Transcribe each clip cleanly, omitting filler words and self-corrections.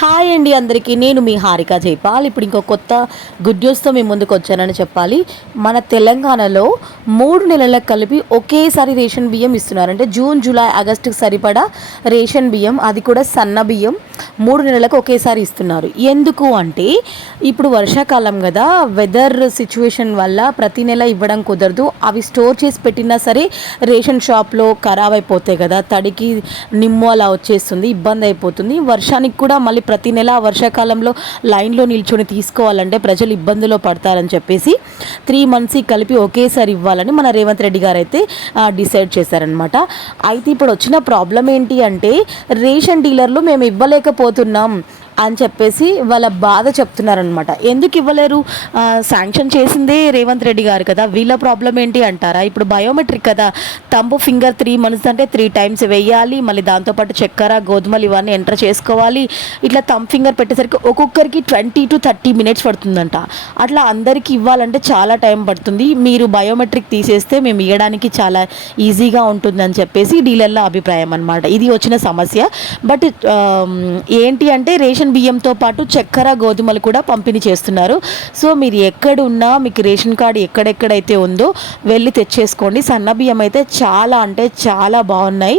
Hi అండి అందరికీ, నేను మీ హారిక జైపాల్. ఇప్పుడు ఇంకో కొత్త గుడ్ న్యూస్తో మీ ముందుకు వచ్చానని చెప్పాలి. మన తెలంగాణలో 3 నెలలకు కలిపి ఒకేసారి రేషన్ బియ్యం ఇస్తున్నారు. అంటే జూన్, జూలై, ఆగస్టుకి సరిపడా రేషన్ బియ్యం, అది కూడా సన్న బియ్యం 3 నెలలకు ఒకేసారి ఇస్తున్నారు. ఎందుకు అంటే ఇప్పుడు వర్షాకాలం కదా, వెదర్ సిచ్యువేషన్ వల్ల ప్రతి నెల ఇవ్వడం కుదరదు. అవి స్టోర్ చేసి పెట్టినా సరే రేషన్ షాప్లో ఖరాబ్ అయిపోతాయి కదా, తడికి నిమ్ము అలా వచ్చేస్తుంది, ఇబ్బంది అయిపోతుంది. వర్షానికి కూడా మళ్ళీ ప్రతి నెల వర్షాకాలంలో లైన్లో నిల్చొని తీసుకోవాలంటే ప్రజలు ఇబ్బందులో పడతారని చెప్పేసి 3 మంత్స్కి కలిపి ఒకేసారి ఇవ్వాలని మన రేవంత్ రెడ్డి గారు అయితే డిసైడ్ చేశారనమాట. అయితే ఇప్పుడు వచ్చిన ప్రాబ్లం ఏంటి అంటే, రేషన్ డీలర్లు మేము ఇవ్వలేకపోతున్నాం అని చెప్పేసి వాళ్ళ బాధ చెప్తున్నారనమాట. ఎందుకు ఇవ్వలేరు? శాంక్షన్ చేసిందే రేవంత్ రెడ్డి గారు కదా, వీళ్ళ ప్రాబ్లం ఏంటి అంటారా? ఇప్పుడు బయోమెట్రిక్ కదా, తంబు ఫింగర్ 3 మంత్స్ అంటే 3 టైమ్స్ వేయాలి, మళ్ళీ దాంతోపాటు చక్కెర, గోధుమలు ఇవన్నీ ఎంటర్ చేసుకోవాలి. ఇట్లా తంబ్ ఫింగర్ పెట్టేసరికి ఒక్కొక్కరికి 20 to 30 minutes పడుతుందంట. అట్లా అందరికీ ఇవ్వాలంటే చాలా టైం పడుతుంది. మీరు బయోమెట్రిక్ తీసేస్తే మేము ఇవ్వడానికి చాలా ఈజీగా ఉంటుందని చెప్పేసి డీలర్ల అభిప్రాయం అనమాట. ఇది వచ్చిన సమస్య. బట్ ఏంటి అంటే, రేషన్ బియ్యంతో పాటు చక్కెర, గోధుమలు కూడా పంపిణీ చేస్తున్నారు. సో మీరు ఎక్కడున్నా, మీకు రేషన్ కార్డు ఎక్కడెక్కడైతే ఉందో వెళ్ళి తెచ్చేసుకోండి. సన్న బియ్యం అయితే చాలా అంటే చాలా బాగున్నాయి.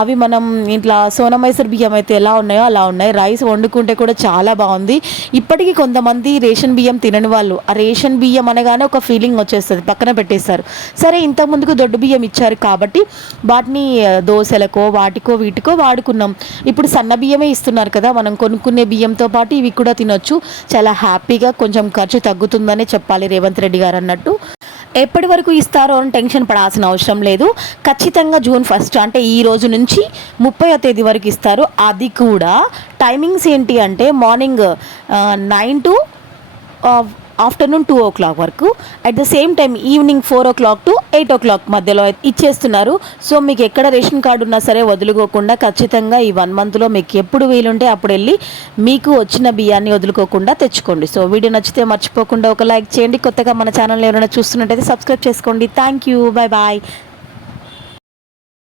అవి మనం ఇంట్లో సోనా మైసూర్ బియ్యం అయితే ఎలా ఉన్నాయో అలా ఉన్నాయి. రైస్ వండుకుంటే కూడా చాలా బాగుంది. ఇప్పటికీ కొంతమంది రేషన్ బియ్యం తినని వాళ్ళు ఆ రేషన్ బియ్యం అనగానే ఒక ఫీలింగ్ వచ్చేస్తుంది, పక్కన పెట్టేస్తారు. సరే, ఇంతకుముందుకు దొడ్డు బియ్యం ఇచ్చారు కాబట్టి వాటిని దోశలకో వాటికో వీటికో వాడుకున్నాం. ఇప్పుడు సన్న బియ్యమే ఇస్తున్నారు కదా, మనం కొనుక్కునే బియ్యంతో పాటు ఇవి కూడా తినొచ్చు. చాలా హ్యాపీగా, కొంచెం ఖర్చు తగ్గుతుందనే చెప్పాలి రేవంత్ రెడ్డి గారు అన్నట్టు. ఎప్పటి వరకు ఇస్తారో అని టెన్షన్ పడాల్సిన అవసరం లేదు. ఖచ్చితంగా June 1 అంటే ఈ రోజు నుంచి 30వ తేదీ వరకు ఇస్తారు. అది కూడా టైమింగ్స్ ఏంటి అంటే, మార్నింగ్ 9 to ఆఫ్టర్నూన్ 2 o'clock వరకు, at the same time evening 4 o'clock to 8 o'clock మధ్యలో ఇచ్చేస్తున్నారు. సో మీకు ఎక్కడ రేషన్ కార్డు ఉన్నా సరే వదులుకోకుండా ఖచ్చితంగా ఈ 1 monthలో మీకు ఎప్పుడు వీలుంటే అప్పుడు వెళ్ళి మీకు వచ్చిన బియ్యాన్ని వదులుకోకుండా తెచ్చుకోండి. సో వీడియో నచ్చితే మర్చిపోకుండా ఒక లైక్ చేయండి. కొత్తగా మన ఛానల్ ఎవరైనా చూస్తున్నట్టయితే సబ్స్క్రైబ్ చేసుకోండి. Thank you, bye bye.